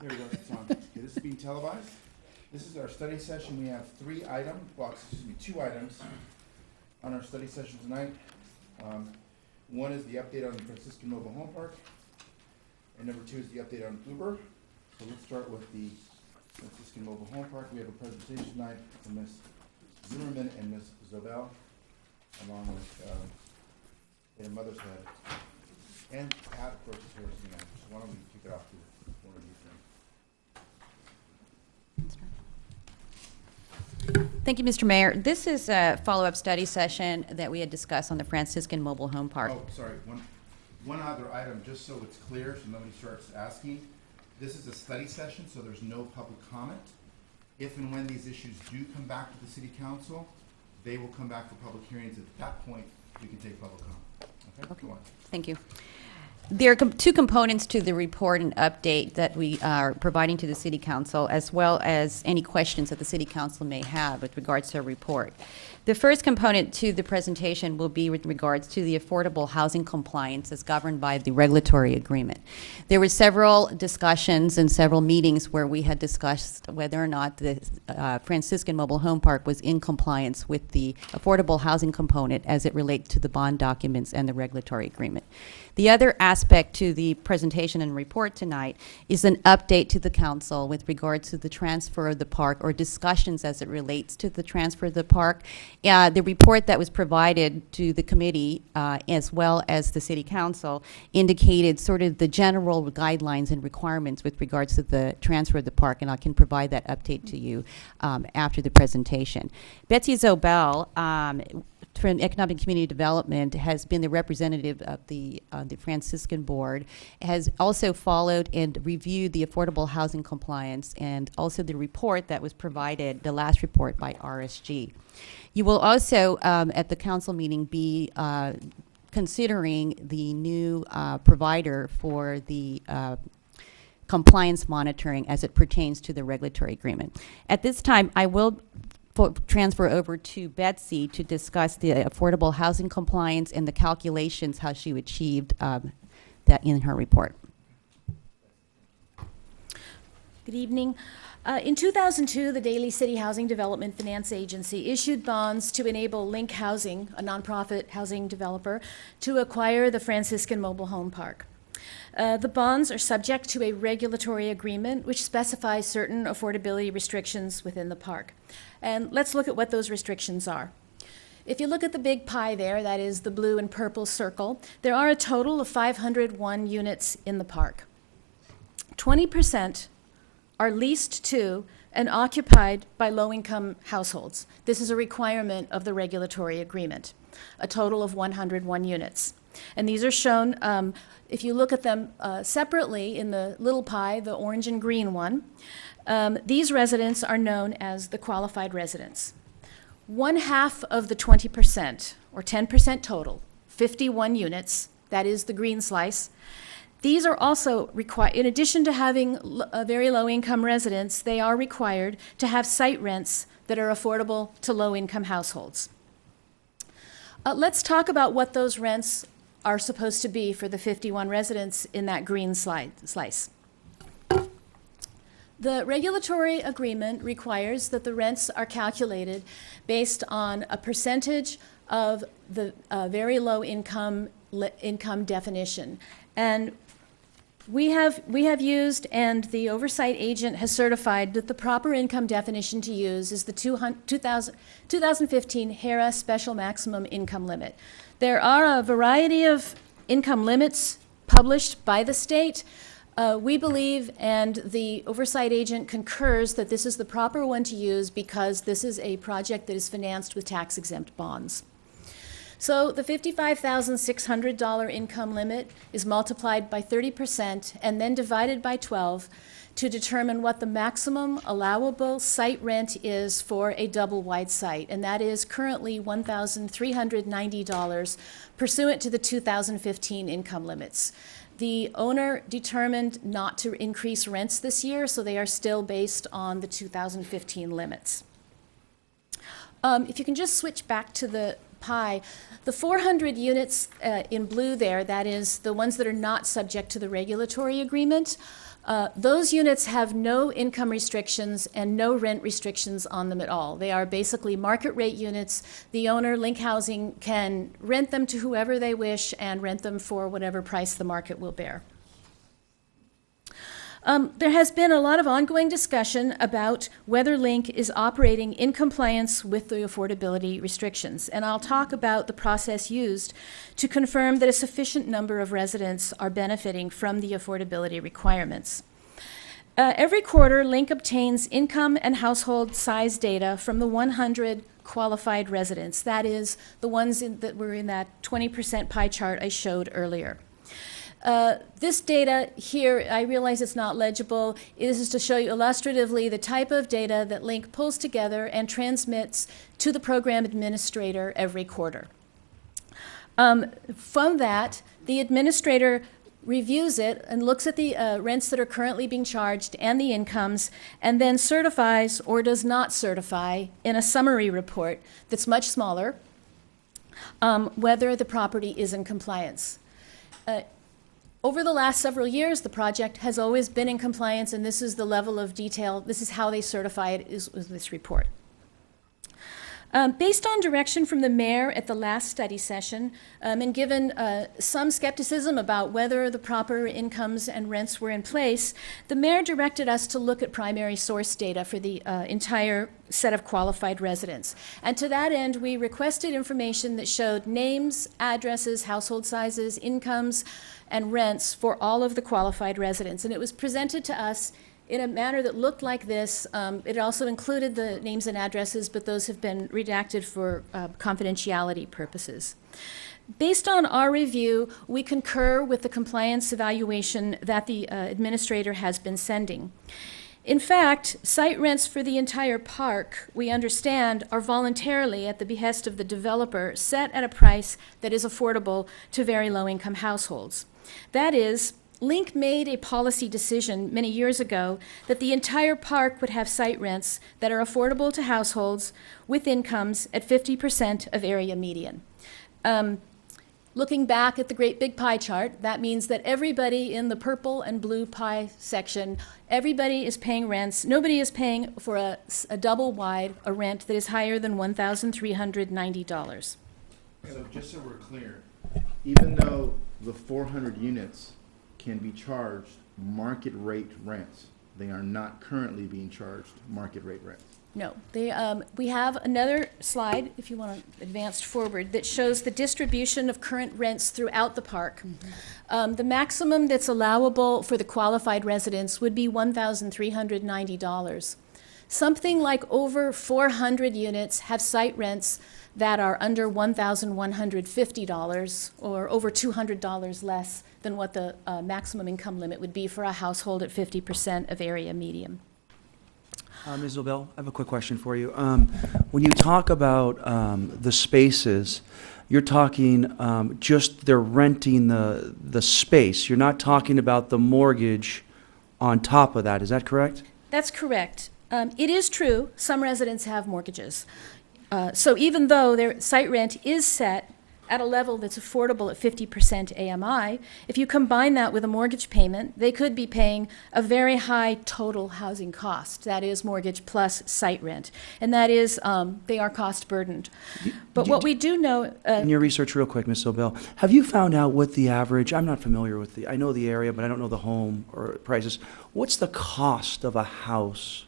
There we go, it's on. Okay, this is being televised. This is our study session. We have two items on our study session tonight. One is the update on the Franciscan Mobile Home Park, and number two is the update on Uber. So let's start with the Franciscan Mobile Home Park. We have a presentation tonight from Ms. Zimmerman and Ms. Zobel, along with their Mother's Head. And Pat, of course, is here as the manager. So why don't we kick it off to one of you three. Thank you, Mr. Mayor. This is a follow-up study session that we had discussed on the Franciscan Mobile Home Park. Oh, sorry, one other item, just so it's clear, so nobody starts asking. This is a study session, so there's no public comment. If and when these issues do come back to the city council, they will come back for public hearings. At that point, we can take public comment. Okay? Go on. Thank you. There are two components to the report and update that we are providing to the City Council, as well as any questions that the City Council may have with regards to a report. The first component to the presentation will be with regards to the affordable housing compliance as governed by the regulatory agreement. There were several discussions and several meetings where we had discussed whether or not the Franciscan Mobile Home Park was in compliance with the affordable housing component as it relates to the bond documents and the regulatory agreement. The other aspect to the presentation and report tonight is an update to the council with regards to the transfer of the park, or discussions as it relates to the transfer of the park. The report that was provided to the committee as well as the city council indicated sort of the general guidelines and requirements with regards to the transfer of the park, and I can provide that update to you after the presentation. Betsy Zobel from Economic Community Development has been the representative of the Franciscan Board, has also followed and reviewed the affordable housing compliance and also the report that was provided, the last report by RSG. You will also, at the council meeting, be considering the new provider for the compliance monitoring as it pertains to the regulatory agreement. At this time, I will transfer over to Betsy to discuss the affordable housing compliance and the calculations, how she achieved that in her report. Good evening. In 2002, the Daly City Housing Development Finance Agency issued bonds to enable Link Housing, a nonprofit housing developer, to acquire the Franciscan Mobile Home Park. The bonds are subject to a regulatory agreement which specifies certain affordability restrictions within the park. And let's look at what those restrictions are. If you look at the big pie there, that is the blue and purple circle, there are a total of 501 units in the park. 20% are leased to and occupied by low-income households. This is a requirement of the regulatory agreement, a total of 101 units. And these are shown, if you look at them separately in the little pie, the orange and green one, these residents are known as the qualified residents. 1/2 of the 20%, or 10% total, 51 units, that is the green slice. These are also required, in addition to having very low-income residents, they are required to have site rents that are affordable to low-income households. Let's talk about what those rents are supposed to be for the 51 residents in that green slice. The regulatory agreement requires that the rents are calculated based on a percentage of the very low income definition. And we have used, and the oversight agent has certified that the proper income definition to use is the 2015 HERA Special Maximum Income Limit. There are a variety of income limits published by the state. We believe, and the oversight agent concurs, that this is the proper one to use because this is a project that is financed with tax-exempt bonds. So the $55,600 income limit is multiplied by 30% and then divided by 12 to determine what the maximum allowable site rent is for a double-wide site, and that is currently $1,390 pursuant to the 2015 income limits. The owner determined not to increase rents this year, so they are still based on the 2015 limits. If you can just switch back to the pie, The 400 units in blue there, that is the ones that are not subject to the regulatory agreement, those units have no income restrictions and no rent restrictions on them at all. They are basically market rate units. The owner, Link Housing, can rent them to whoever they wish and rent them for whatever price the market will bear. There has been a lot of ongoing discussion about whether Link is operating in compliance with the affordability restrictions, and I'll talk about the process used to confirm that a sufficient number of residents are benefiting from the affordability requirements. Every quarter, Link obtains income and household size data from the 100 qualified residents. That is, the ones that were in that 20% pie chart I showed earlier. This data here, I realize it's not legible. This is to show you illustratively the type of data that Link pulls together and transmits to the program administrator every quarter. From that, the administrator reviews it and looks at the rents that are currently being charged and the incomes, and then certifies or does not certify in a summary report that's much smaller whether the property is in compliance. Over the last several years, the project has always been in compliance, and this is the level of detail. This is how they certify it, is this report. Based on direction from the mayor at the last study session, and given some skepticism about whether the proper incomes and rents were in place, the mayor directed us to look at primary source data for the entire set of qualified residents. And to that end, we requested information that showed names, addresses, household sizes, incomes, and rents for all of the qualified residents. And it was presented to us in a manner that looked like this. It also included the names and addresses, but those have been redacted for confidentiality purposes. Based on our review, we concur with the compliance evaluation that the administrator has been sending. In fact, site rents for the entire park, we understand, are voluntarily, at the behest of the developer, set at a price that is affordable to very low-income households. That is, Link made a policy decision many years ago that the entire park would have site rents that are affordable to households with incomes at 50% of area median. Looking back at the great big pie chart, that means that everybody in the purple and blue pie section, everybody is paying rents. Nobody is paying for a double wide, a rent that is higher than $1,390. So just so we're clear, even though the 400 units can be charged market rate rents, they are not currently being charged market rate rents. No, we have another slide, if you want to advance forward, that shows the distribution of current rents throughout the park. The maximum that's allowable for the qualified residents would be $1,390. Something like over 400 units have site rents that are under $1,150 or over $200 less than what the maximum income limit would be for a household at 50% of area median. Ms. Zobel, I have a quick question for you. When you talk about the spaces, you're talking just they're renting the space. You're not talking about the mortgage on top of that. Is that correct? That's correct. It is true, some residents have mortgages. So even though their site rent is set at a level that's affordable at 50% AMI, if you combine that with a mortgage payment, they could be paying a very high total housing cost. That is mortgage plus site rent. And that is, they are cost burdened. But what we do know... in your research, real quick, Ms. Zobel, have you found out what the average, I'm not familiar with I know the area, but I don't know the home or prices. What's the cost of a house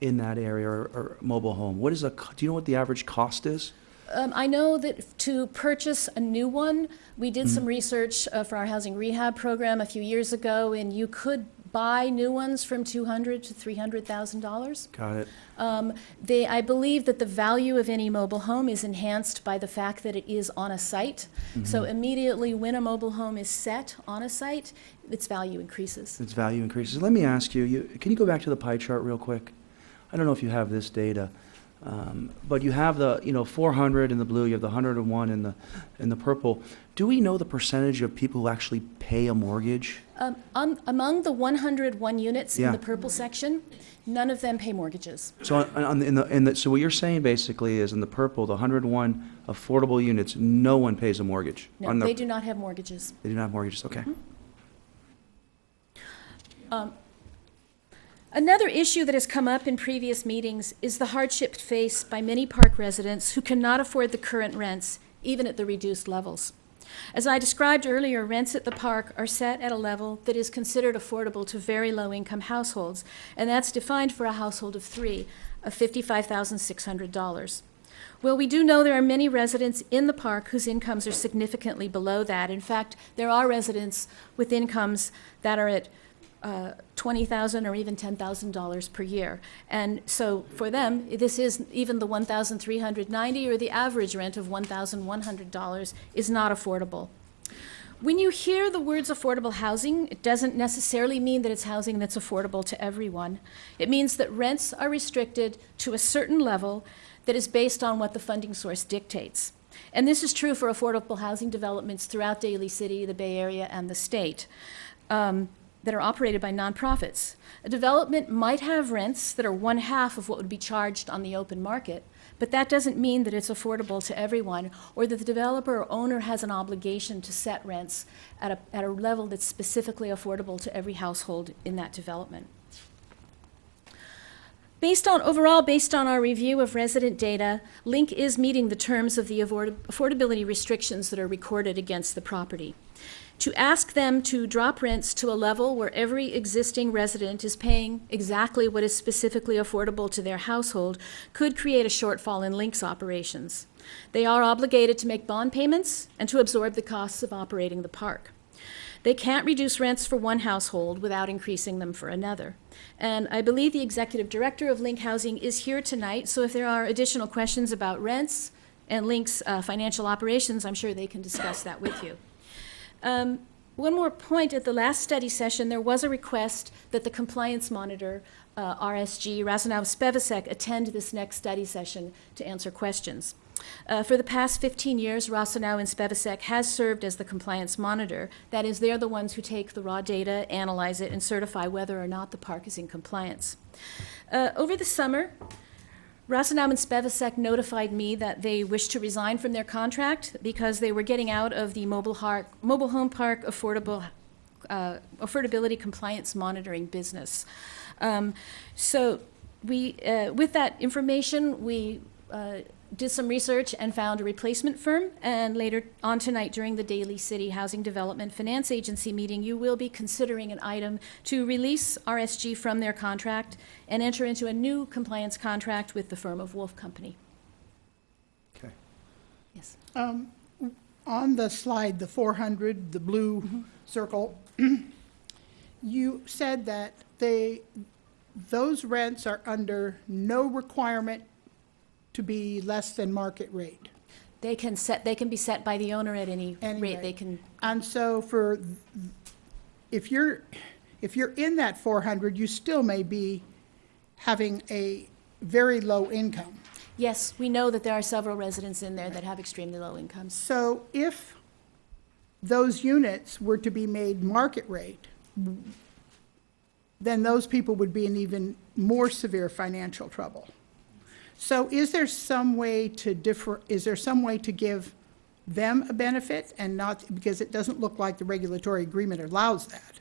in that area or mobile home? Do you know what the average cost is? I know that to purchase a new one, we did some research for our housing rehab program a few years ago, and you could buy new ones from $200,000 to $300,000. Got it. I believe that the value of any mobile home is enhanced by the fact that it is on a site. So immediately when a mobile home is set on a site, its value increases. Its value increases. Let me ask you, can you go back to the pie chart real quick? I don't know if you have this data. But you have the, 400 in the blue, you have the 101 in the purple. Do we know the percentage of people who actually pay a mortgage? Among the 101 units in Yeah. the purple section, none of them pay mortgages. So so what you're saying basically is in the purple, the 101 affordable units, no one pays a mortgage? No, on the- they do not have mortgages. They do not have mortgages, okay. Another issue that has come up in previous meetings is the hardship faced by many park residents who cannot afford the current rents, even at the reduced levels. As I described earlier, rents at the park are set at a level that is considered affordable to very low-income households, and that's defined for a household of three, of $55,600. Well, we do know there are many residents in the park whose incomes are significantly below that. In fact, there are residents with incomes that are at $20,000 or even $10,000 per year. And so for them, this is even the $1,390 or the average rent of $1,100 is not affordable. When you hear the words affordable housing, it doesn't necessarily mean that it's housing that's affordable to everyone. It means that rents are restricted to a certain level that is based on what the funding source dictates. And this is true for affordable housing developments throughout Daly City, the Bay Area, and the state. That are operated by nonprofits. A development might have rents that are 1/2 of what would be charged on the open market, but that doesn't mean that it's affordable to everyone, or that the developer or owner has an obligation to set rents at a level that's specifically affordable to every household in that development. Based on our review of resident data, Link is meeting the terms of the affordability restrictions that are recorded against the property. To ask them to drop rents to a level where every existing resident is paying exactly what is specifically affordable to their household could create a shortfall in Link's operations. They are obligated to make bond payments and to absorb the costs of operating the park. They can't reduce rents for one household without increasing them for another. And I believe the executive director of Link Housing is here tonight, so if there are additional questions about rents and Link's financial operations, I'm sure they can discuss that with you. One more point, at the last study session, there was a request that the compliance monitor, RSG, Razanow Spevacek, attend this next study session to answer questions. For the past 15 years, Razanow and Spevacek has served as the compliance monitor. That is, they're the ones who take the raw data, analyze it, and certify whether or not the park is in compliance. Over the summer, Razanow and Spevacek notified me that they wished to resign from their contract because they were getting out of the mobile home park affordability compliance monitoring business. So with that information, we did some research and found a replacement firm, and later on tonight during the Daly City Housing Development Finance Agency meeting, you will be considering an item to release RSG from their contract and enter into a new compliance contract with the firm of Wolf Company. Okay. Yes. On the slide, the 400, the blue circle, you said that those rents are under no requirement to be less than market rate. They can be set by the owner at any rate. They can. And so if you're in that 400, you still may be having a very low income. Yes, we know that there are several residents in there that have extremely low incomes. So if those units were to be made market rate, then those people would be in even more severe financial trouble. So is there some way to give them a benefit and not, because it doesn't look like the regulatory agreement allows that?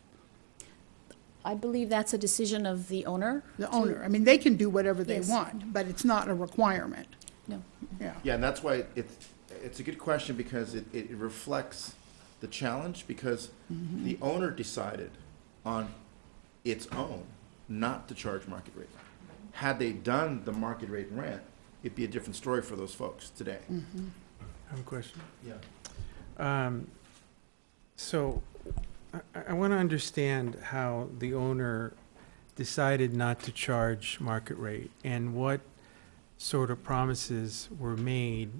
I believe that's a decision of the owner. The owner, I mean, they can do whatever they Yes. want, but it's not a requirement. No. Yeah. Yeah, and that's why it's a good question, because it reflects the challenge, because the owner decided on its own not to charge market rate. Had they done the market rate rent, it'd be a different story for those folks today. I have a question. Yeah. So I want to understand how the owner decided not to charge market rate and what sort of promises were made.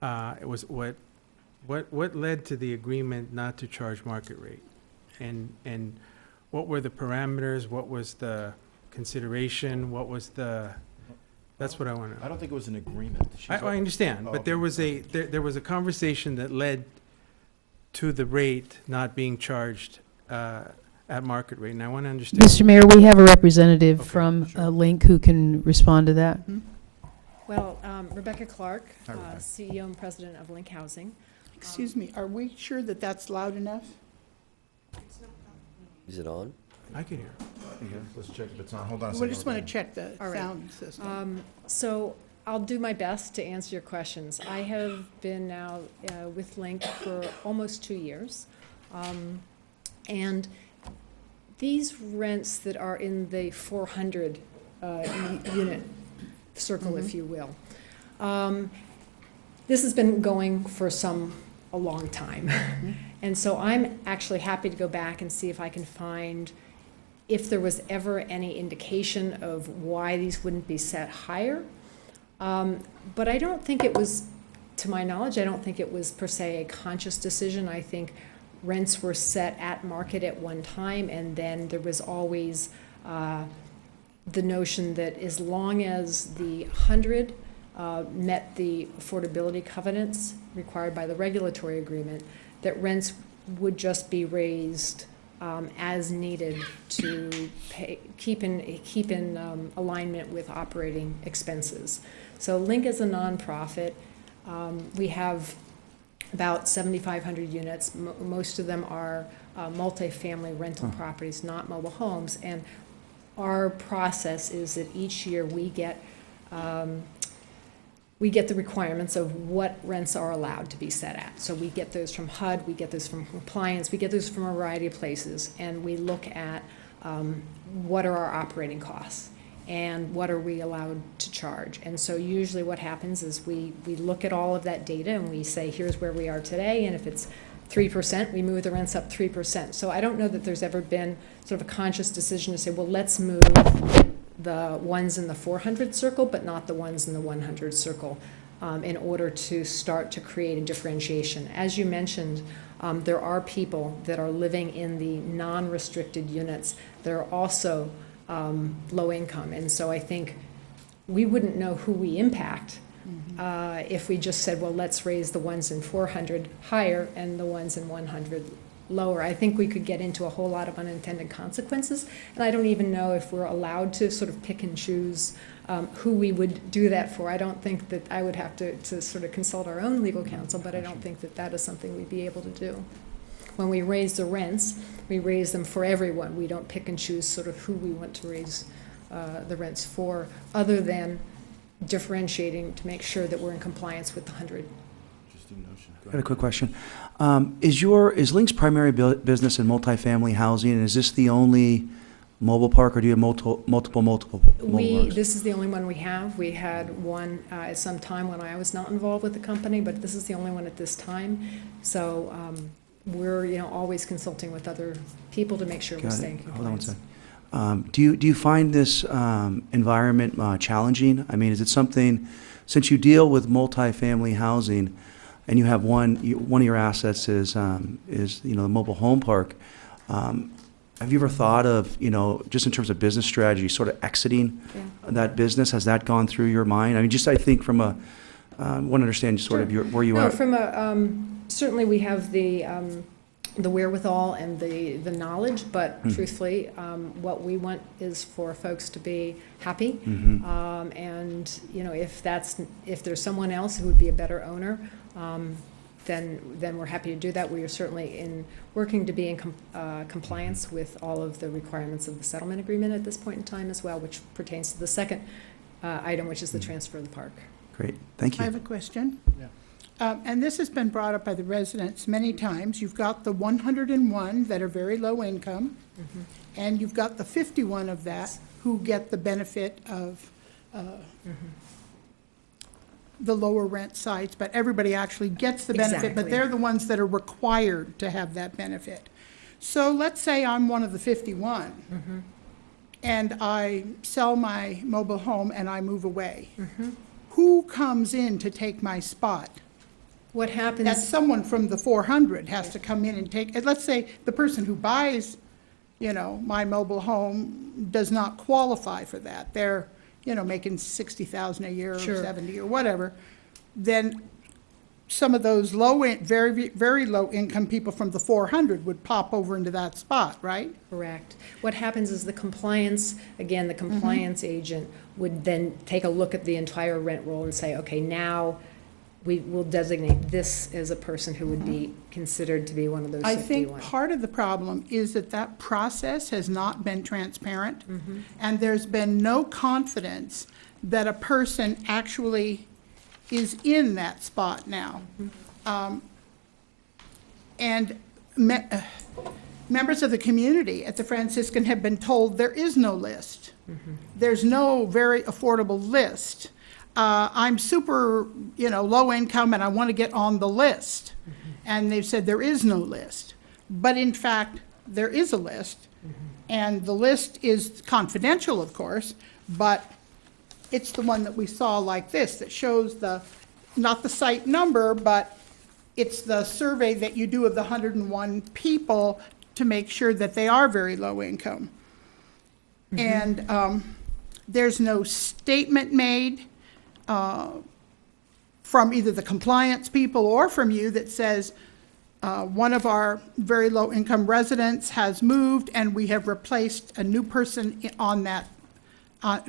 It was what led to the agreement not to charge market rate? And what were the parameters? What was the consideration? What was the That's what I want to I don't think it was an agreement. I understand, Oh, but there okay. was there was a conversation that led to the rate not being charged at market rate, and I want to understand. Mr. Mayor, we have a representative Okay, from sure. Link who can respond to that. Well, Rebecca Clark, Hi, Rebecca. CEO and President of Link Housing. Excuse me, are we sure that that's loud enough? Is it on? I can hear. Let's check if it's on. Hold on a We second. just want to check the All right. sound system. So I'll do my best to answer your questions. I have been now with Link for almost 2 years. And these rents that are in the 400 unit circle, if you will, this has been going for a long time. And so I'm actually happy to go back and see if I can find if there was ever any indication of why these wouldn't be set higher. But I don't think it was, to my knowledge, I don't think it was per se a conscious decision. I think rents were set at market at one time, and then there was always the notion that as long as the 100 met the affordability covenants required by the regulatory agreement, that rents would just be raised as needed to keep in alignment with operating expenses. So Link is a nonprofit. We have about 7,500 units. Most of them are multifamily rental properties, not mobile homes. And our process is that each year we get the requirements of what rents are allowed to be set at. So we get those from HUD, we get those from compliance, we get those from a variety of places, and we look at what are our operating costs and what are we allowed to charge. And so usually what happens is we look at all of that data and we say, here's where we are today, and if it's 3%, we move the rents up 3%. So I don't know that there's ever been sort of a conscious decision to say, well, let's move the ones in the 400 circle, but not the ones in the 100 circle, in order to start to create a differentiation. As you mentioned, there are people that are living in the non-restricted units that are also low income. And so I think we wouldn't know who we impact if we just said, well, let's raise the ones in 400 higher and the ones in 100 lower. I think we could get into a whole lot of unintended consequences, and I don't even know if we're allowed to sort of pick and choose who we would do that for. I don't think that I would have to sort of consult our own legal counsel, but I don't think that that is something we'd be able to do. When we raise the rents, we raise them for everyone. We don't pick and choose sort of who we want to raise the rents for, other than differentiating to make sure that we're in compliance with the 100. Interesting notion. Go I got a ahead. quick question. Is Link's primary business in multifamily housing, and is this the only mobile park, or do you have multiple mobile parks? This is the only one we have. We had one at some time when I was not involved with the company, but this is the only one at this time. So we're, always consulting with other people to make sure we're Got it. staying in Hold on one compliance. second. Do you find this environment challenging? I mean, is it something, since you deal with multifamily housing, and you have one of your assets is the mobile home park, have you ever thought of, just in terms of business strategy, sort of exiting that business? Has that gone through your mind? I mean, just I think from a, want to understand sort of where you No, are. from certainly we have the wherewithal and the knowledge, but truthfully, what we want is for folks to be happy. And, if there's someone else who would be a better owner, then we're happy to do that. We are certainly working to be in compliance with all of the requirements of the settlement agreement at this point in time as well, which pertains to the second item, which is the transfer of the park. Great, thank I you. have a question. Yeah. And this has been brought up by the residents many times. You've got the 101 that are very low income, and you've got the 51 of that who get the benefit of the lower rent sites, but everybody actually gets the benefit, but Exactly. they're the ones that are required to have that benefit. So let's say I'm one of the 51, and I sell my mobile home and I move away. Who comes in to take my spot? What That happens, someone from the 400 has to come in and take, and let's say the person who buys, my mobile home does not qualify for that. They're you know, making 60,000 a year or Sure. 70 or whatever, then some of those very low income people from the 400 would pop over into that spot, right? Correct. What happens is the compliance, again, the compliance agent would then take a look at the entire rent roll and say, okay, now we will designate this as a person who would be considered to be one of those I 51. think part of the problem is that that process has not been transparent, and there's been no confidence that a person actually is in that spot now. And members of the community at the Franciscan have been told there is no list. There's no very affordable list. I'm super, you know, low income and I want to get on the list. And they've said there is no list. But in fact, there is a list. And the list is confidential, of course, but it's the one that we saw like this that shows the, not the site number, but it's the survey that you do of the 101 people to make sure that they are very low income. And there's no statement made from either the compliance people or from you that says one of our very low income residents has moved and we have replaced a new person on that,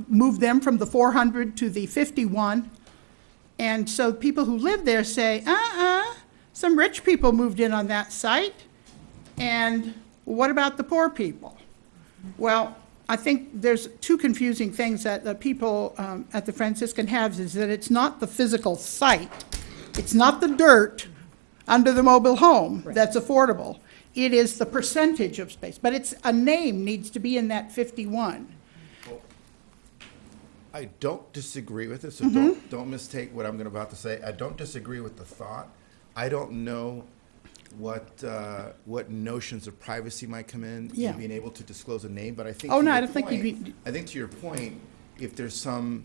moved them from the 400 to the 51. And so people who live there say, some rich people moved in on that site. And what about the poor people? Well, I think there's two confusing things that the people at the Franciscan have, is that it's not the physical site. It's not the dirt under the mobile home that's affordable. It is the percentage of space, but it's, a name needs to be in that 51. I don't disagree with it, so don't mistake what I'm about to say. I don't disagree with the thought. I don't know what notions of privacy might come in being able to disclose a name, but I think. Oh, to no, your I don't think you'd point- be- I think to your point, if there's some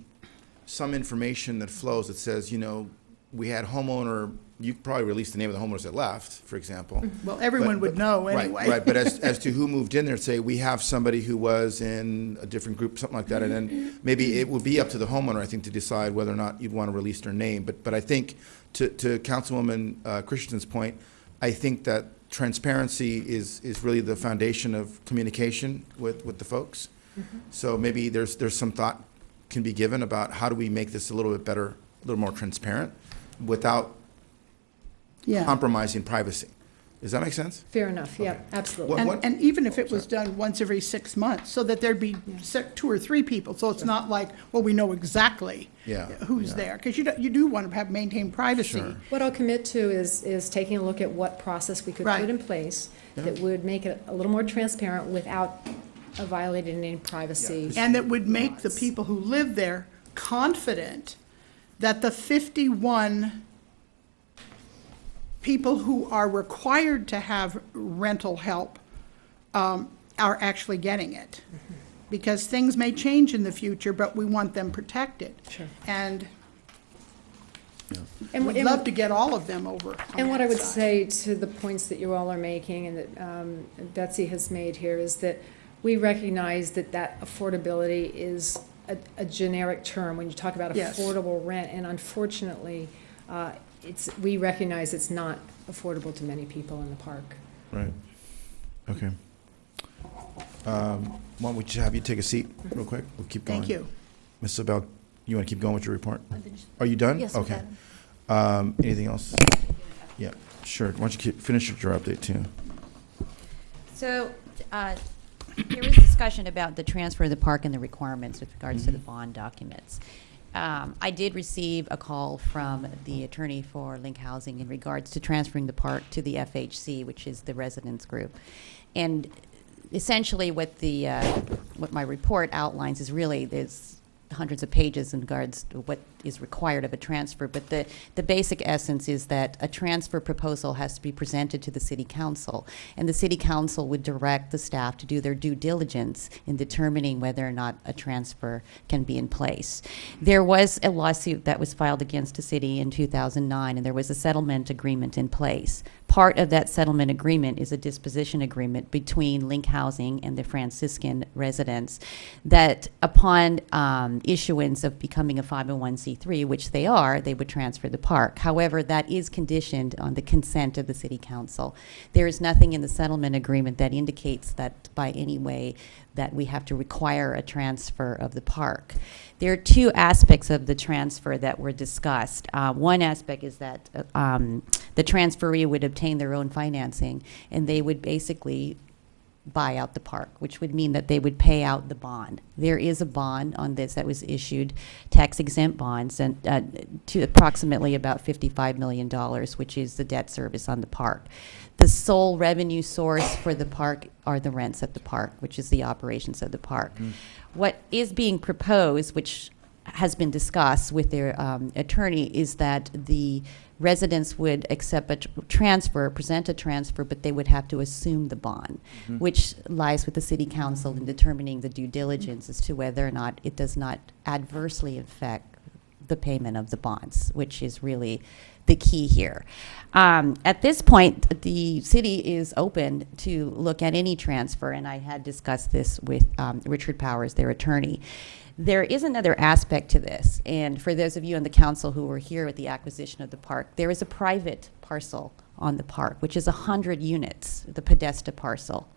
information that flows that says, you know, we had homeowner, you probably released the name of the homeowners that left, for example. Well, everyone would know anyway. Right, but as to who moved in there, say, we have somebody who was in a different group, something like that, and then maybe it would be up to the homeowner, I think, to decide whether or not you'd want to release their name. But I think, to Councilwoman Christensen's point, I think that transparency is really the foundation of communication with the folks. So maybe there's some thought can be given about how do we make this a little bit better, a little more transparent, without Yeah. compromising privacy. Does that make sense? Fair enough, yeah, Okay. absolutely. What- And even if it was done once every 6 months, so that there'd be 2 or 3 people, so it's not like, well, we know exactly Yeah, who's yeah. there. Because you do want to have maintained privacy. Sure. What I'll commit to is taking a look at what process we could Right. put in place that would make it a little more transparent without violating any privacy. And that would make the laws. people who live there confident that the 51 people who are required to have rental help are actually getting it. Because things may change in the future, but we want them protected. Sure. And And- we'd and- love to get all of them over on And what that I would side. say to the points that you all are making and that Betsy has made here is that we recognize that affordability is a generic term when you talk about Yes. affordable rent. And unfortunately, we recognize it's not affordable to many people in the park. Right. Okay. Why don't we just have you take a seat real quick? We'll keep going. Thank you. Ms. Abel, you want to keep going with your report? Are you done? Yes, Okay. Anything else? Yeah, sure. Why don't you finish with your update too? So, there was discussion about the transfer of the park and the requirements with regards to the bond documents. I did receive a call from the attorney for Link Housing in regards to transferring the park to the FHC, which is the residents group. And essentially what my report outlines is really, there's hundreds of pages in regards to what is required of a transfer, but the basic essence is that a transfer proposal has to be presented to the city council, and the city council would direct the staff to do their due diligence in determining whether or not a transfer can be in place. There was a lawsuit that was filed against the city in 2009, and there was a settlement agreement in place. Part of that settlement agreement is a disposition agreement between Link Housing and the Franciscan residents that upon issuance of becoming a 501c3, which they are, they would transfer the park. However, that is conditioned on the consent of the city council. There is nothing in the settlement agreement that indicates that by any way that we have to require a transfer of the park. There are two aspects of the transfer that were discussed. One aspect is that the transferee would obtain their own financing, and they would basically buy out the park, which would mean that they would pay out the bond. There is a bond on this that was issued, tax-exempt bonds, and to approximately about $55 million, which is the debt service on the park. The sole revenue source for the park are the rents at the park, which is the operations of the park. What is being proposed, which has been discussed with their attorney, is that the residents would accept a transfer, present a transfer, but they would have to assume the bond, which lies with the city council in determining the due diligence as to whether or not it does not adversely affect the payment of the bonds, which is really the key here. At this point, the city is open to look at any transfer, and I had discussed this with Richard Powers, their attorney. There is another aspect to this, and for those of you on the council who were here at the acquisition of the park, there is a private parcel on the park, which is 100 units, the Podesta parcel.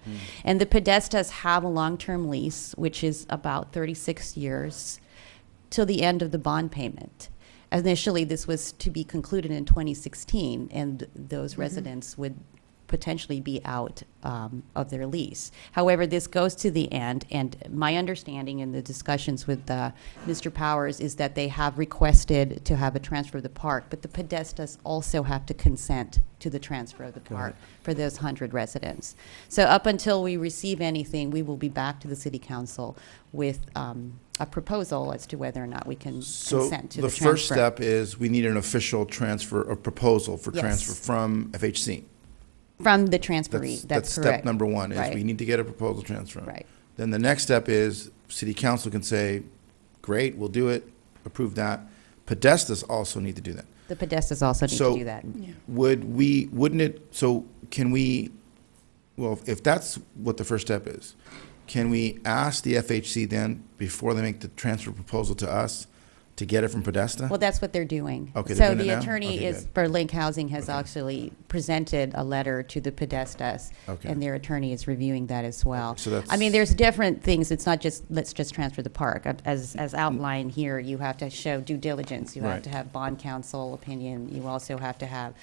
And the Podestas have a long-term lease, which is about 36 years till the end of the bond payment. Initially, this was to be concluded in 2016, and those residents would potentially be out of their lease. However, this goes to the end, and my understanding in the discussions with Mr. Powers is that they have requested to have a transfer of the park, but the Podestas also have to consent to the transfer of the park for those 100 residents. So up until we receive anything, we will be back to the city council with a proposal as to whether or not we can consent to the transfer. So the first step is we need an official transfer, a proposal for Yes. transfer from FHC. From the transferee, that's step correct. number one, is Right. we need to get a proposal transfer. Right. Then the next step is city council can say, great, we'll do it, approve that. Podestas also need to do that. The Podestas also need So- to do that. So can we, well, if that's what the first step is, can we ask the FHC then, before they make the transfer proposal to us, to get it from Podesta? Well, that's what they're doing. Okay, they're So doing it the now? attorney Okay, is, good. for Link Housing, has actually presented a letter to the Podestas, Okay. and their attorney is reviewing that as well. So that's. I mean, there's different things. It's not just, let's just transfer the park. As outlined here, you have to show due diligence. You have Right. to have bond counsel opinion. You also have to have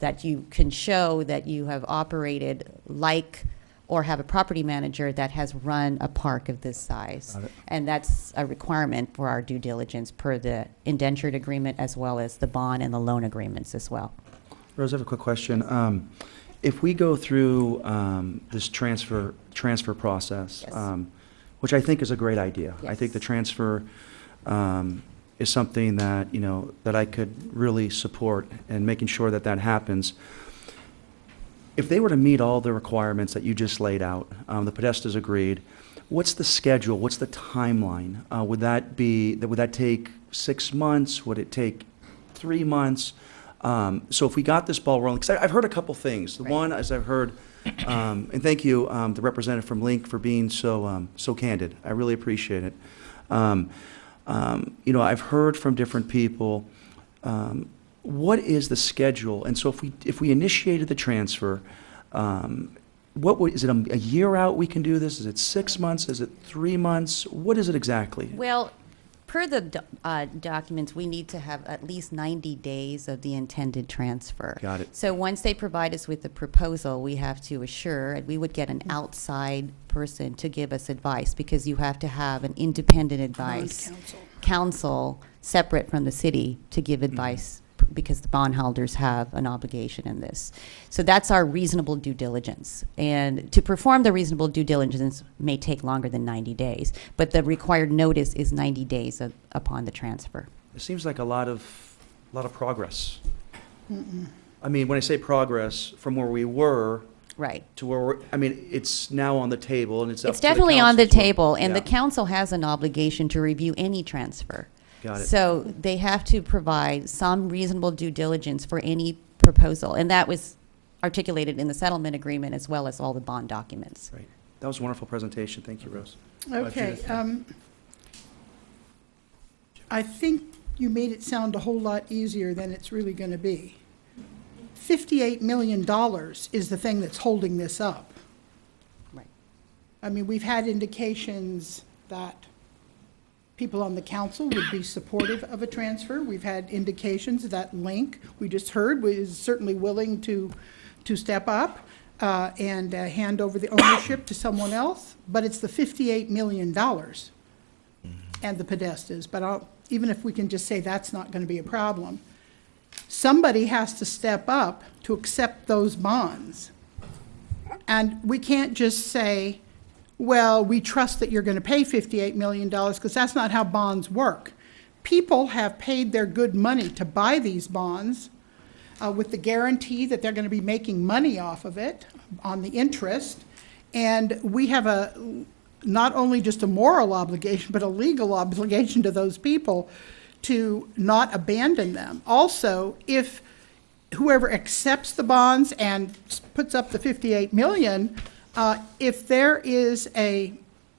that you can show that you have operated like or have a property manager that has run a park of this size. Got it. And that's a requirement for our due diligence per the indentured agreement as well as the bond and the loan agreements as well. Rose, I have a quick question. If we go through this transfer process, Yes. which I think is a great idea. I think Yes. the transfer is something that, that I could really support, and making sure that that happens. If they were to meet all the requirements that you just laid out, the Podestas agreed, what's the schedule? What's the timeline? Would that take 6 months? Would it take 3 months? So if we got this ball rolling, because I've heard a couple things. The Right. one, as I've heard, and thank you, the representative from Link, for being so candid. I really appreciate it. I've heard from different people, what is the schedule? And so if we initiated the transfer, is it a year out we can do this? Is it 6 months? Is it 3 months? What is it exactly? Well, per the documents, we need to have at least 90 days of the intended transfer. Got it. So once they provide us with the proposal, we have to assure, and we would get an outside person to give us advice, because you have to have an independent advice counsel separate from the city to give advice, because the bondholders have an obligation in this. So that's our reasonable due diligence. And to perform the reasonable due diligence may take longer than 90 days, but the required notice is 90 days upon the transfer. It seems like a lot of progress. I mean, when I say progress, from where we were Right. to where we're, I mean, it's now on the table and it's up It's to the definitely on the council to- table, and the Yeah, council has an obligation to review any transfer. got it. So they have to provide some reasonable due diligence for any proposal, and that was articulated in the settlement agreement as well as all the bond documents. Right. That was a wonderful presentation. Thank you, Rose. Okay, Judith. I think you made it sound a whole lot easier than it's really gonna be. $58 million is the thing that's holding this up. Right. I mean, we've had indications that people on the council would be supportive of a transfer. We've had indications that Link, we just heard, is certainly willing to step up and hand over the ownership to someone else, but it's the $58 million and the Podestas. But even if we can just say that's not going to be a problem, somebody has to step up to accept those bonds. And we can't just say, well, we trust that you're going to pay $58 million, because that's not how bonds work. People have paid their good money to buy these bonds with the guarantee that they're going to be making money off of it on the interest. And we have not only just a moral obligation, but a legal obligation to those people to not abandon them. Also, if whoever accepts the bonds and puts up the $58 million, if there is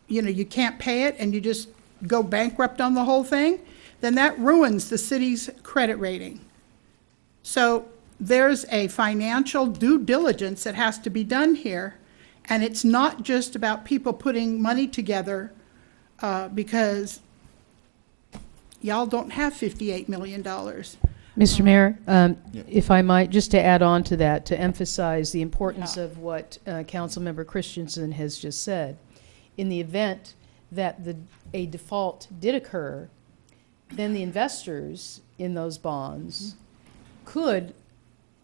you can't pay it and you just go bankrupt on the whole thing, then that ruins the city's credit rating. So there's a financial due diligence that has to be done here, and it's not just about people putting money together because y'all don't have $58 million. Mr. Mayor, if I might, just to add on to that, to emphasize the importance Yeah. of what Councilmember Christensen has just said. In the event that a default did occur, then the investors in those bonds could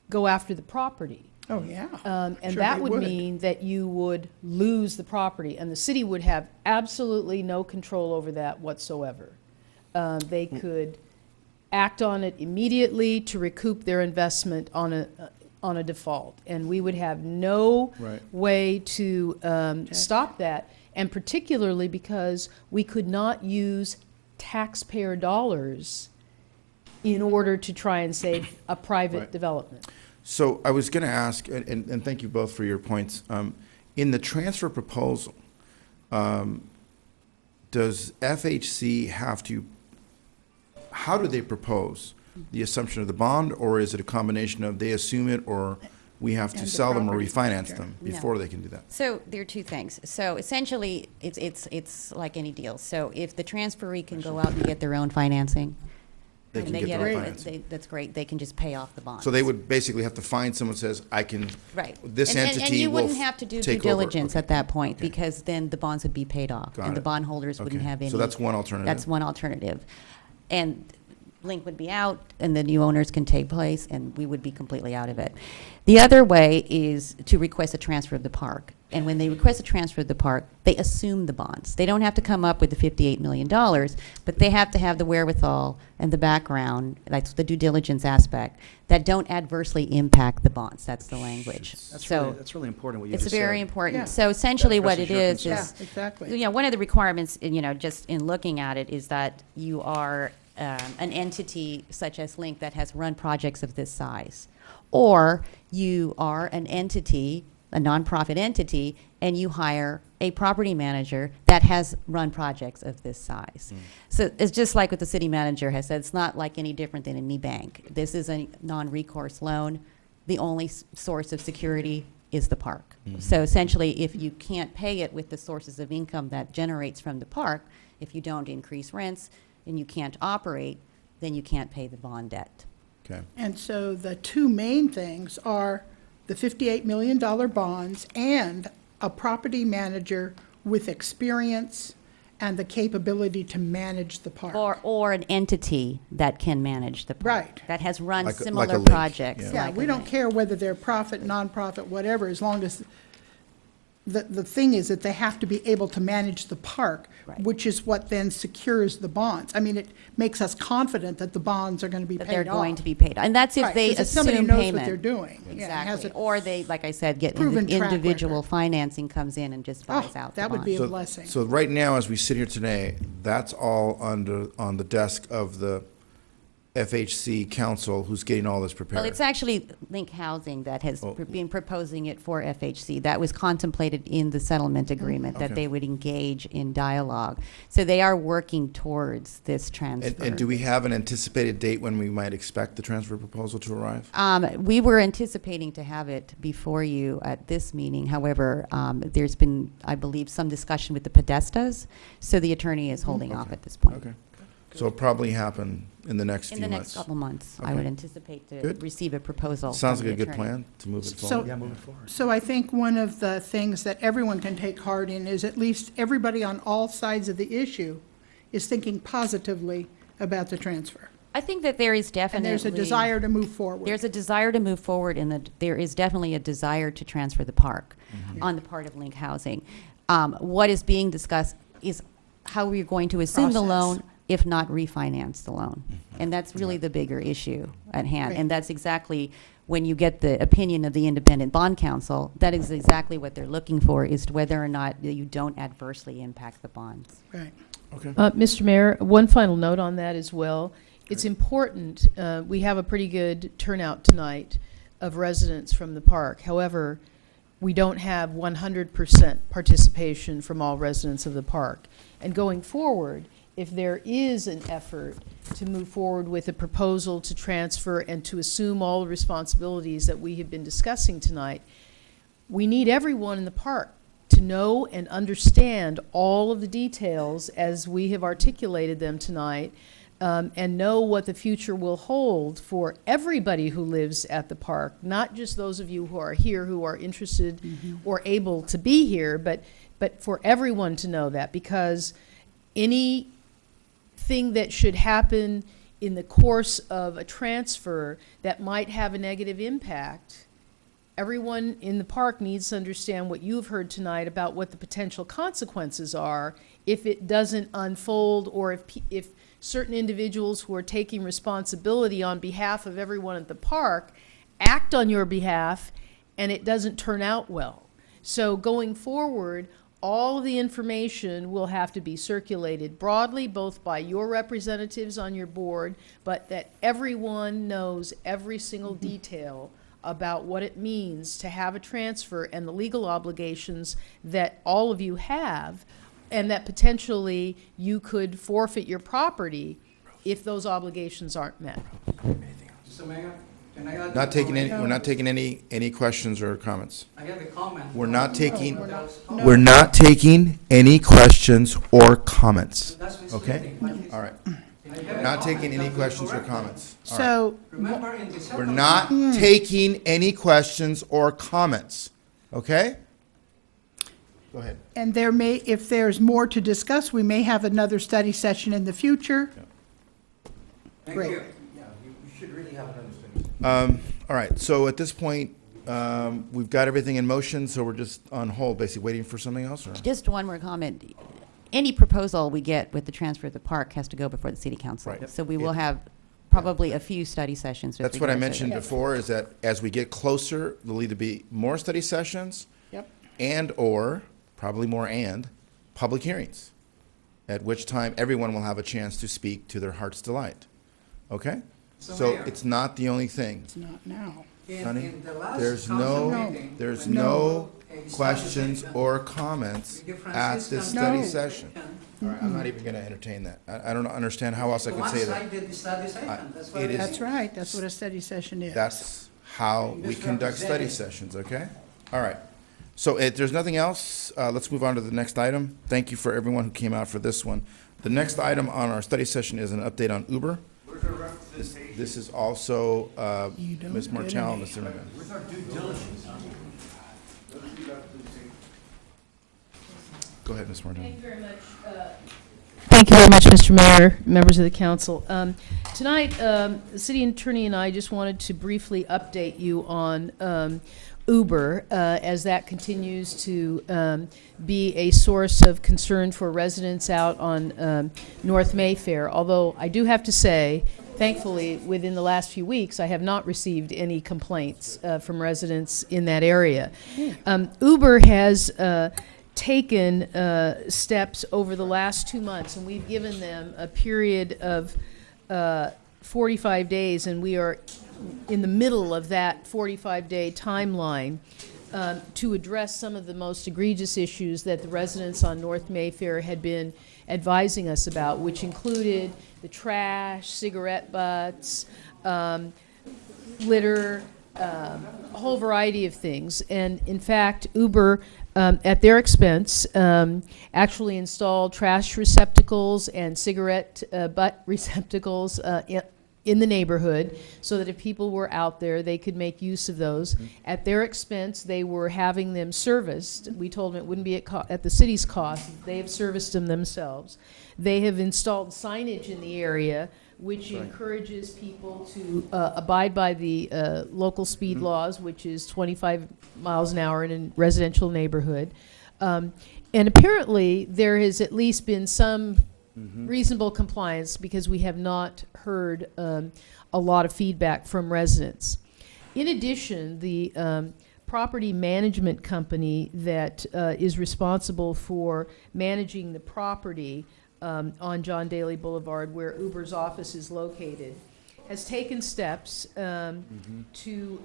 go after the property. Oh, yeah. And Sure that they would would. mean that you would lose the property, and the city would have absolutely no control over that whatsoever. They could act on it immediately to recoup their investment on a default, and we would have no Right. way to stop that, and particularly because we could not use taxpayer dollars in order to try and save a private Right. development. So I was going to ask, and thank you both for your points. In the transfer proposal, does FHC have to, how do they propose the assumption of the bond, or is it a combination of they assume it, or we have to And the sell them or property refinance manager. them No. before they can do that? So there are two things. So essentially, it's like any deal. So if the transferee can go out and get their own financing, They and can they get get their own it, financing. that's great. They can just pay off the bonds. So they would basically have to find someone who says, I can, Right. this And entity you will wouldn't have to do due take over. diligence Okay. at that point, Okay. because then the bonds would be paid off. Got And the it. bondholders wouldn't Okay. have any. So that's one alternative. That's one alternative. And Link would be out, and the new owners can take place, and we would be completely out of it. The other way is to request a transfer of the park. And when they request a transfer of the park, they assume the bonds. They don't have to come up with the $58 million, but they have to have the wherewithal and the background, that's the due diligence aspect, that don't adversely impact the bonds. That's the language. So That's really important what you just it's said. very important. Yeah. So essentially what it addresses your is, concern. Yeah, exactly. you know, one of the requirements, just in looking at it, is that you are an entity such as Link that has run projects of this size. Or you are an entity, a nonprofit entity, and you hire a property manager that has run projects of this size. So it's just like what the city manager has said, it's not like any different than any bank. This is a non-recourse loan. The only source of security is the park. So essentially, if you can't pay it with the sources of income that generates from the park, if you don't increase rents and you can't operate, then you can't pay the bond debt. Okay. And so the two main things are the $58 million bonds and a property manager with experience and the capability to manage the park. Or an entity that can manage the park. Right. That has run Like a similar link, projects. yeah. Yeah, like we a don't link. care whether they're profit, nonprofit, whatever, as long as the thing is that they have to be able to manage the park, Right. which is what then secures the bonds. I mean, it makes us confident that the bonds are gonna be paid That off. they're going to be paid. And that's if Right, they 'cause if somebody assume knows payment. what they're doing. Yeah, and has Exactly. a Or they, like I said, get proven track individual record. financing comes in and just buys Oh, out the that would bond. be a So- blessing. So right now, as we sit here today, that's all on the desk of the FHC council who's getting all this prepared. Well, it's actually Link Housing that has Oh. been proposing it for FHC. That was contemplated in the settlement agreement, that Okay. they would engage in dialogue. So they are working towards this transfer. And do we have an anticipated date when we might expect the transfer proposal to arrive? We were anticipating to have it before you at this meeting. However, there's been, I believe, some discussion with the Podestas, so the attorney is holding off Okay. at this point. Okay. So it'll probably happen in the next In few the months. next couple months, I Okay. would anticipate to Good. receive a proposal. Sounds from like a the good attorney. plan to move it So- forward. Yeah, moving forward. So I think one of the things that everyone can take heart in is at least everybody on all sides of the issue is thinking positively about the transfer. I think that there is And definitely. there's a desire to move forward. There's a desire to move forward, and there is definitely a desire to transfer the park on the part of Link Housing. What is being discussed is how we're going to assume the Process. loan, if not refinance the loan. And that's really the bigger issue at hand. Right. And that's exactly, when you get the opinion of the Independent Bond Council, that is exactly what they're looking for, is to whether or not you don't adversely impact the bonds. Right. Okay. Mr. Mayor, one final note on that as well. It's important, we have a pretty good turnout tonight of residents from the park. However, we don't have 100% participation from all residents of the park. And going forward, if there is an effort to move forward with a proposal to transfer and to assume all the responsibilities that we have been discussing tonight, we need everyone in the park to know and understand all of the details as we have articulated them tonight, and know what the future will hold for everybody who lives at the park, not just those of you who are here who are interested or able to be here, but for everyone to know that, because anything that should happen in the course of a transfer that might have a negative impact, everyone in the park needs to understand what you've heard tonight about what the potential consequences are if it doesn't unfold, or if certain individuals who are taking responsibility on behalf of everyone at the park act on your behalf and it doesn't turn out well. So going forward, all of the information will have to be circulated broadly, both by your representatives on your board, but that everyone knows every single detail about what it means to have a transfer and the legal obligations that all of you have, and that potentially you could forfeit your property if those obligations aren't met. Mr. Mayor, can I add Not a taking any, comment? we're not taking any questions or comments. I have a comment. We're not taking, No. we're not taking any questions or comments. That's Okay? misleading. All right. I have a Not comment taking any that will questions or correct that. comments. All right. So, Remember in the We're settlement. not taking any questions or comments. Okay? Go ahead. and there may, if there's more to discuss, we may have another study session in the future. Thank Great. you. All right, so at this point, we've got everything in motion, so we're just on hold, basically waiting for something else, or? Just one more comment. Any proposal we get with the transfer of the park has to go before the city council. Right. So we will Yeah. have probably a few study sessions with That's what I regards to mentioned that. before, is that as we get closer, there'll either be more study sessions Yep. and/or, probably more public hearings, at which time everyone will have a chance to speak to their heart's delight. Okay? So Mayor, it's not the only thing. It's not now. Honey, in the last There's council no, meeting, there's when no a study questions session or comments with the at this Franciscan study No. session. All right, I'm not even gonna entertain that. I don't understand how else I The could say that. one-sided study session, that's what it it is- is. That's right, that's what a study session is. That's how we conduct study sessions, okay? All right. So if there's nothing else, let's move on to the next item. Thank you for everyone who came out for this one. The next item on our study session is an update on Uber. This is also You don't Ms. get Martell and any. Mr. Rubin. Go ahead, Ms. Martell. Thank you very much, Mr. Mayor, members of the council. Tonight, the city attorney and I just wanted to briefly update you on Uber, as that continues to be a source of concern for residents out on North Mayfair. Although I do have to say, thankfully, within the last few weeks, I have not received any complaints from residents in that area. Uber has taken steps over the last 2 months, and we've given them a period of 45 days, and we are in the middle of that 45-day timeline to address some of the most egregious issues that the residents on North Mayfair had been advising us about, which included the trash, cigarette butts, litter, a whole variety of things. And in fact, Uber, at their expense, actually installed trash receptacles and cigarette butt receptacles in the neighborhood, so that if people were out there, they could make use of those. At their expense, they were having them serviced. We told them it wouldn't be at the city's cost. They have serviced them themselves. They have installed signage in the area, which encourages people to abide by the local speed laws, which is 25 miles an hour in a residential neighborhood. And apparently, there has at least been some reasonable compliance, because we have not heard a lot of feedback from residents. In addition, the property management company that is responsible for managing the property on John Daly Boulevard, where Uber's office is located, has taken steps to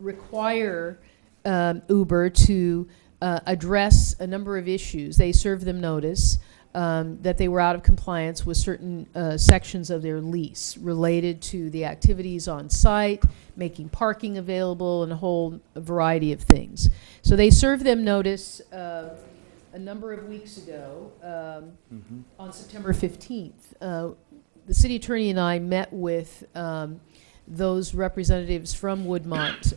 require Uber to address a number of issues. They served them notice that they were out of compliance with certain sections of their lease related to the activities on site, making parking available, and a whole variety of things. So they served them notice a number of weeks ago, on September 15th. The city attorney and I met with those representatives from Woodmont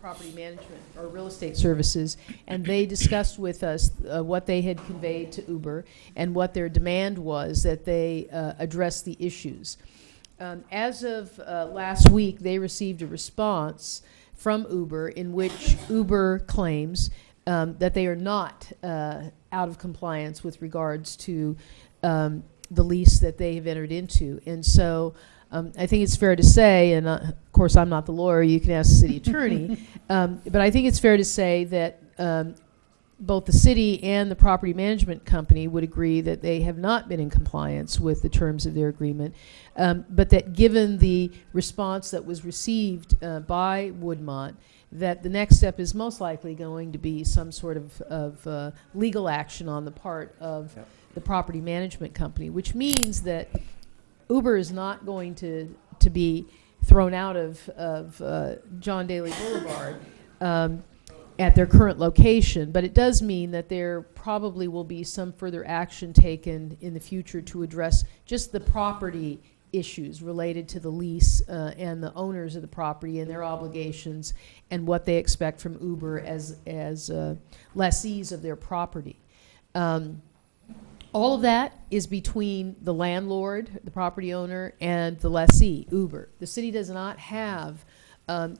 Property Management or Real Estate Services, and they discussed with us what they had conveyed to Uber and what their demand was that they address the issues. As of last week, they received a response from Uber in which Uber claims that they are not out of compliance with regards to the lease that they have entered into. And so I think it's fair to say, and of course I'm not the lawyer, you can ask the city attorney, but I think it's fair to say that both the city and the property management company would agree that they have not been in compliance with the terms of their agreement, but that given the response that was received by Woodmont, that the next step is most likely going to be some sort of legal action on the part of the property management company, which means that Uber is not going to be thrown out of John Daly Boulevard at their current location, but it does mean that there probably will be some further action taken in the future to address just the property issues related to the lease and the owners of the property and their obligations and what they expect from Uber as lessees of their property. All of that is between the landlord, the property owner, and the lessee, Uber. The city does not have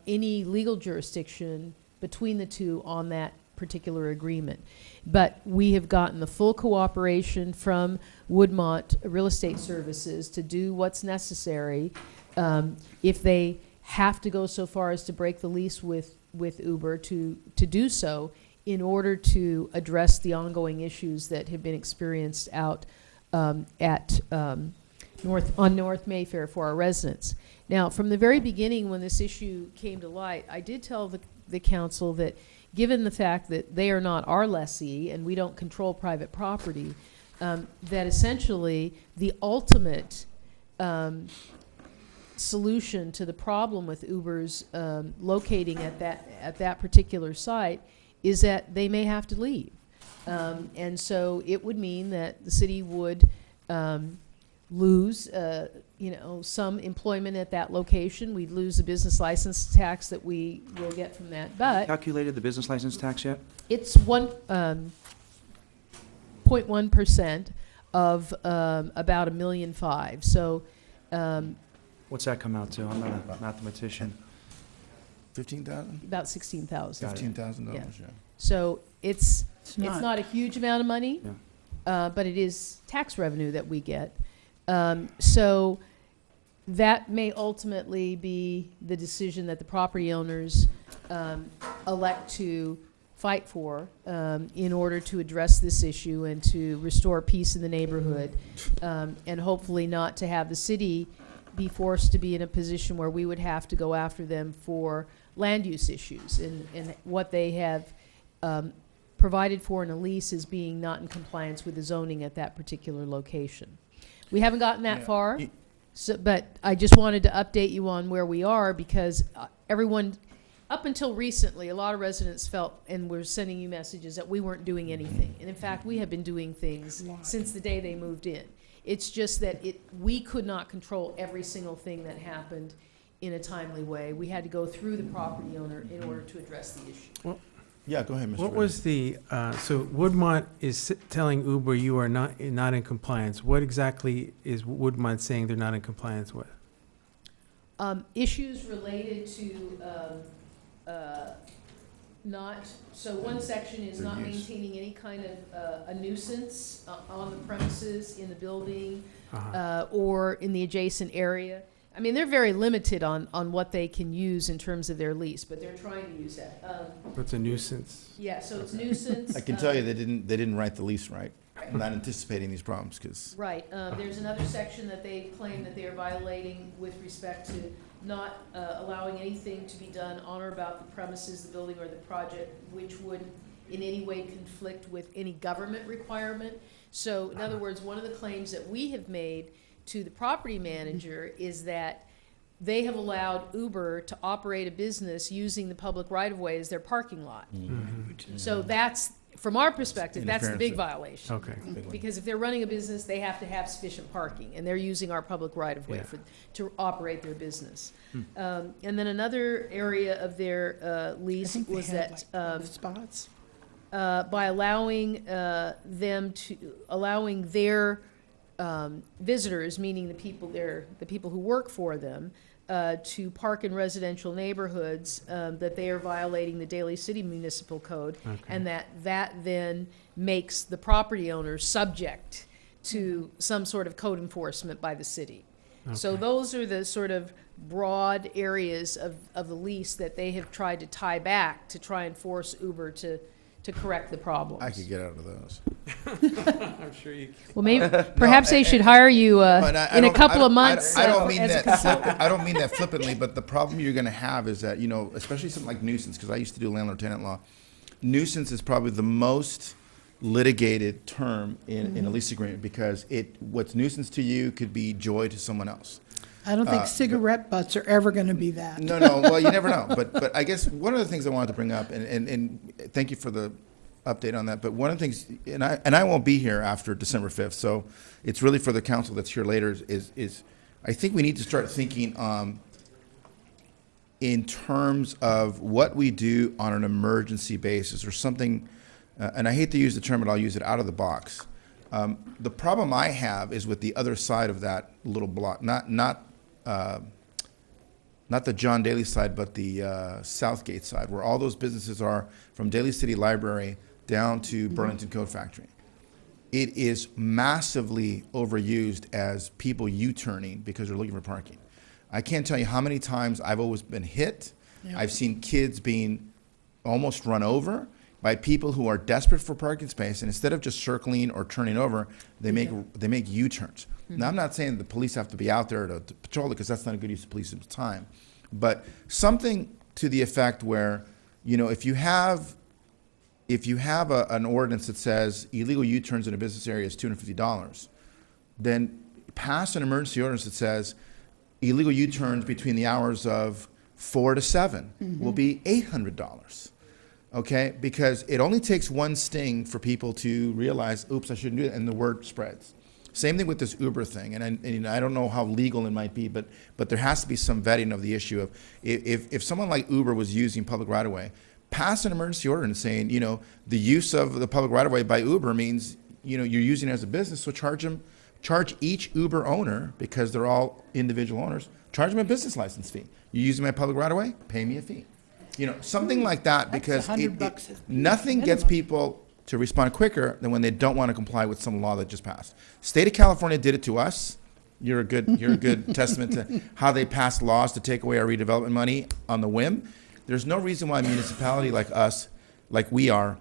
any legal jurisdiction between the two on that particular agreement. But we have gotten the full cooperation from Woodmont Real Estate Services to do what's necessary if they have to go so far as to break the lease with Uber to do so, in order to address the ongoing issues that have been experienced out at North Mayfair for our residents. Now, from the very beginning when this issue came to light, I did tell the council that given the fact that they are not our lessee and we don't control private property, that essentially the ultimate solution to the problem with Uber's locating at that particular site is that they may have to leave. And so it would mean that the city would lose some employment at that location. We'd lose the business license tax that we will get from that. But Calculated the business license tax yet? it's 1.1% of about $1.5 million. So What's that come out to? I'm not a mathematician. 15,000? about 16,000. $15,000, Yeah. yeah. So it's not- not a huge amount of money, but it is tax revenue that we get. So that may ultimately be the decision that the property owners elect to fight for in order to address this issue and to restore peace in the neighborhood, and hopefully not to have the city be forced to be in a position where we would have to go after them for land use issues and what they have provided for in a lease as being not in compliance with the zoning at that particular location. We haven't gotten that Yeah. far, so, but I just wanted to update you on where we are because everyone, up until recently, a lot of residents felt and were sending you messages that we weren't doing anything. And in fact, we have been doing things since the day they moved in. It's just that we could not control every single thing that happened in a timely way. We had to go through the property owner in order to address the issue. Yeah, go ahead, Mr. What Ray. was the, so Woodmont is telling Uber you are not in compliance. What exactly is Woodmont saying they're not in compliance with? Issues related to so one section is Their not use. maintaining any kind of a nuisance on the premises, in the building, Uh-huh. or in the adjacent area. I mean, they're very limited on what they can use in terms of their lease, but they're trying to use that. What's a nuisance? Yeah, so it's nuisance. I can tell you they didn't write the lease right. I'm not anticipating these problems, because Right, there's another section that they claim that they are violating with respect to not allowing anything to be done on or about the premises, the building, or the project, which would in any way conflict with any government requirement. So, in other words, one of the claims that we have made to the property manager is that they have allowed Uber to operate a business using the public right-of-way as their parking lot. So that's, from our perspective, that's the big violation. Okay. Because if they're running a business, they have to have sufficient parking, and they're using our public right-of-way Yeah. to operate their business. And then another area of their I lease think they was had that like 5 spots. by allowing allowing their visitors, meaning the people who work for them, to park in residential neighborhoods, that they are violating the Daly City Municipal Code, and that then makes the property owner subject to some sort of code enforcement by the city. So Okay. those are the sort of broad areas of the lease that they have tried to tie back to try and force Uber to correct the problems. I could get out of those. I'm sure you. Well, maybe, perhaps they should hire you And I in a don't- couple I of don't- I months. don't mean as a that consultant. I don't mean that flippantly, but the problem you're gonna have is that, especially something like nuisance, because I used to do landlord-tenant law. Nuisance is probably the most litigated term in a lease agreement, because what's nuisance to you could be joy to someone else. I don't think cigarette butts are ever going to be that. No, well, you never know. But I guess one of the things I wanted to bring up, and thank you for the update on that, but one of the things, and I won't be here after December 5th, so it's really for the council that's here later, is I think we need to start thinking in terms of what we do on an emergency basis, or something, and I hate to use the term, but I'll use it, out of the box. The problem I have is with the other side of that little block, not the John Daly side, but the Southgate side, where all those businesses are, from Daly City Library down to Burlington Coat Factory. It is massively overused as people U-turning because they're looking for parking. I can't tell you how many times I've always been hit. Yeah. I've seen kids being almost run over by people who are desperate for parking space, and instead of just circling or turning over, they make U-turns. Now, I'm not saying the police have to be out there to patrol it, because that's not a good use of police time. But something to the effect where, if you have an ordinance that says illegal U-turns in a business area is $250, then pass an emergency ordinance that says illegal U-turns between the hours of 4 to 7 will be $800. Okay, because it only takes one sting for people to realize, oops, I shouldn't do it, and the word spreads. Same thing with this Uber thing, and I don't know how legal it might be, but there has to be some vetting of the issue of, if someone like Uber was using public right-of-way, pass an emergency ordinance saying, the use of the public right-of-way by Uber means, you're using it as a business, so charge each Uber owner, because they're all individual owners, charge them a business license fee. You're using my public right-of-way, pay me a fee. You know, something like that, That's because $100 is nothing gets minimum. people to respond quicker than when they don't want to comply with some law that just passed. State of California did it to us. You're a good testament to how they passed laws to take away our redevelopment money on the whim. There's no reason why a municipality like us, like we are,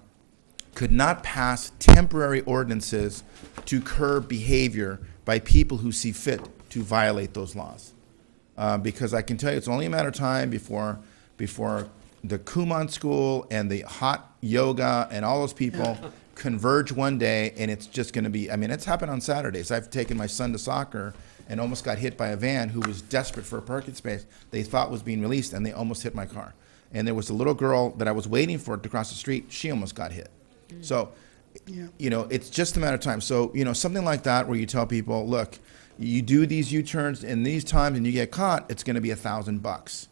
could not pass temporary ordinances to curb behavior by people who see fit to violate those laws. Because I can tell you, it's only a matter of time before the Kumon school and the hot yoga and all those people converge one day, and it's just going to be, I mean, it's happened on Saturdays. I've taken my son to soccer and almost got hit by a van who was desperate for a parking space they thought was being released, and they almost hit my car. And there was a little girl that I was waiting for to cross the street. She almost got hit. So, you know, it's just a matter of time. So, you know, something like that where you tell people, look, you do these U-turns in these times and you get caught, it's going to be $1,000.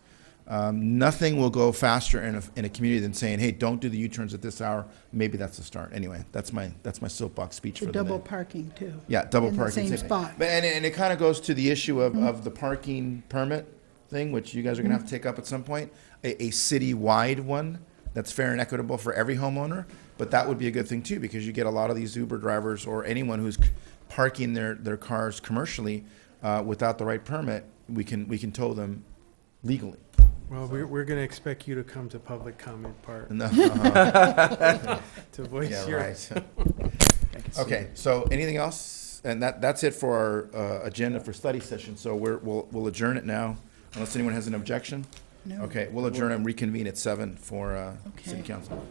Nothing will go faster in a community than saying, hey, don't do the U-turns at this hour. Maybe that's the start. Anyway, that's my soapbox speech The for the double day. parking too. Yeah, double in the parking. same same thing. spot. But, and it kind of goes to the issue of the parking permit thing, which you guys are going to have to take up at some point, a city-wide one that's fair and equitable for every homeowner. But that would be a good thing too, because you get a lot of these Uber drivers or anyone who's parking their cars commercially without the right permit. We can tow them legally. Well, we're going to expect you to come to public comment part No. to voice Yeah, your. right. Okay, so anything else? And that's it for our agenda for study session. So we'll adjourn it now, unless anyone has an objection. No. Okay, we'll adjourn and reconvene at 7 for city Okay. council.